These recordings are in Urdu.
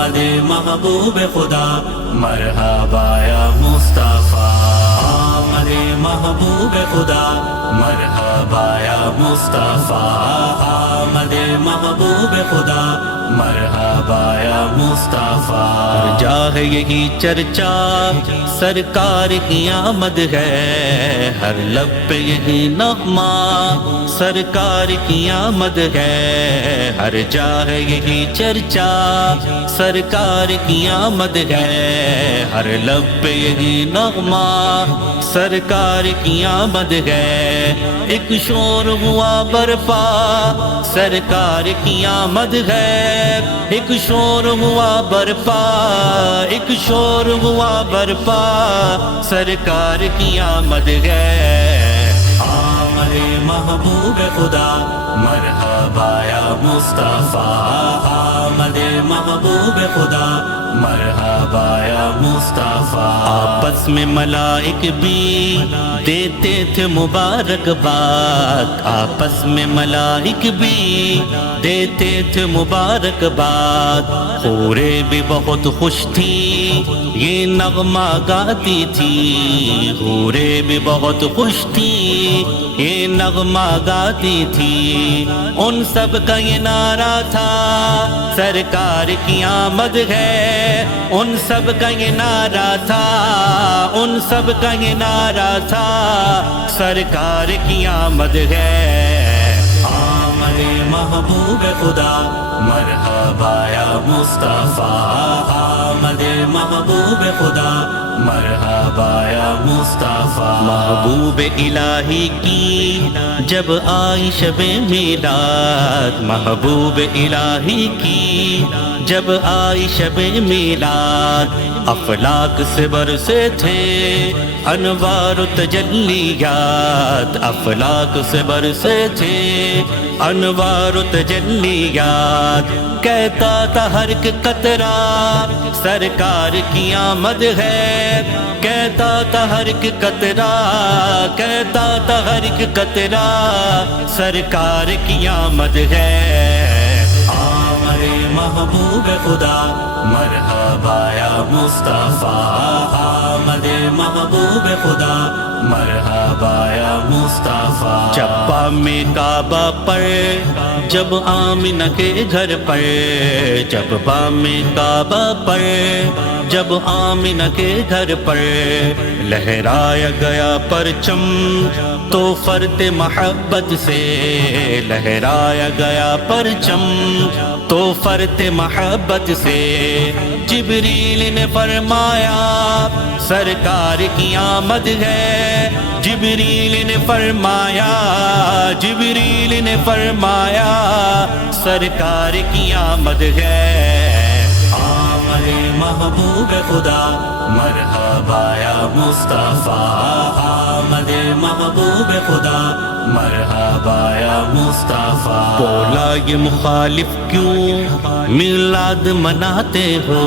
آمد محبوب خدا مرحبا یا مصطفیٰ آمد محبوب خدا مرحبا یا مصطفیٰ آمد محبوب خدا مرحبا یا مصطفیٰ جا ہے یہی چرچا سرکار کی آمد ہے ہر لب پہ یہی نغمہ سرکار کی آمد ہے ہر جا ہے یہی چرچا سرکار کی آمد ہے ہر لب پہ یہی نغمہ سرکار کی آمد ہے ایک شور ہوا برپا سرکار کی آمد ہے ایک شور ہوا برپا ایک شور ہوا برپا سرکار کی آمد ہے آمد محبوب خدا مرحبا یا مصطفیٰ آمد محبوب خدا مرحبا یا مصطفیٰ آپس میں ملائک بھی دیتے تھے مبارکباد آپس میں ملائک بھی دیتے تھے مبارکباد حوریں بھی بہت خوش تھی یہ نغمہ گاتی تھی حوریں بھی بہت خوش تھی یہ نغمہ گاتی تھی ان سب کا یہ نعرہ تھا سرکار کی آمد ہے ان سب کا یہ نعرہ تھا ان سب کا یہ نعرہ تھا سرکار کی آمد ہے آمد محبوب خدا مرحبا یا مصطفیٰ آمد محبوب خدا مرحبا یا مصطفیٰ محبوب الہی کی جب آئی شب میلاد محبوب الہی کی جب آئی شب میلاد افلاک سے برسے تھے انوار و تجلیات افلاک سے برسے تھے انوار و تجلیات کہتا تھا ہر ایک قطرہ سرکار کی آمد ہے کہتا تھا ہر ایک قطرہ کہتا تھا ہر ایک قطرہ سرکار کی آمد ہے آمد محبوب خدا مرحبا یا مصطفیٰ آمد محبوب خدا مرحبا یا مصطفیٰ چپا میں کعبہ پر جب آمنہ کے گھر پر جب بام کعبہ پر جب آمنہ کے گھر پر لہرایا گیا پرچم تو فرت محبت سے لہرایا گیا پرچم تو فرت محبت سے جبریل نے فرمایا سرکار کی آمد ہے جبریل نے فرمایا جبریل نے فرمایا سرکار کی آمد ہے آمد محبوب خدا مرحبا یا مصطفیٰ آمد محبوب خدا مرحبا یا مصطفیٰ بولا یہ مخالف کیوں میلاد مناتے ہو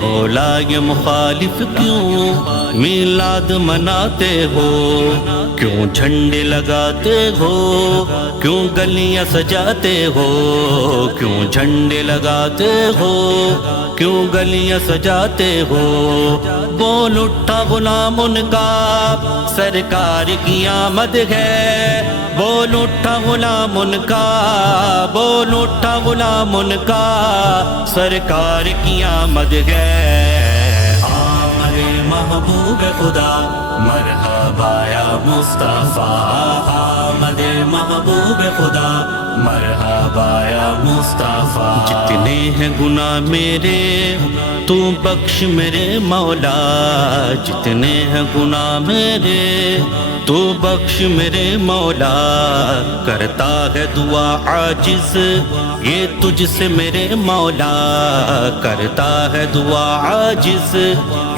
بولا یہ مخالف کیوں میلاد مناتے ہو کیوں جھنڈے لگاتے ہو کیوں گلیاں سجاتے ہو کیوں جھنڈے لگاتے ہو کیوں گلیاں سجاتے ہو بول اٹھا غلام ان کا سرکار کی آمد ہے بول اٹھا غلام ان کا بول اٹھا غلام ان کا سرکار کی آمد ہے آمد محبوب خدا مرحبا یا مصطفیٰ آمد محبوب خدا مرحبا یا مصطفیٰ جتنے ہیں گناہ میرے تو بخش میرے مولا جتنے ہیں گناہ میرے تو بخش میرے مولا کرتا ہے دعا عاجز یہ تجھ سے میرے مولا کرتا ہے دعا عاجز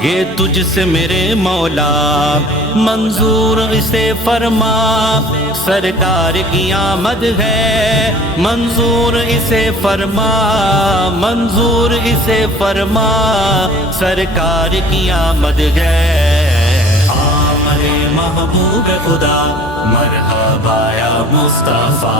یہ تجھ سے میرے مولا منظور اسے فرما سرکار کی آمد ہے منظور اسے فرما منظور اسے فرما سرکار کی آمد ہے آمد محبوب خدا مرحبا یا مصطفیٰ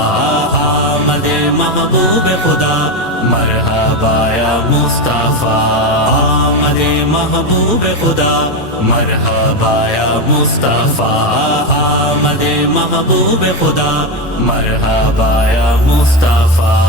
آمد محبوب خدا مرحبا یا مصطفیٰ مصطفیٰ آمد محبوب خدا مرحبا یا مصطفیٰ آمد محبوب خدا مرحبا یا مصطفیٰ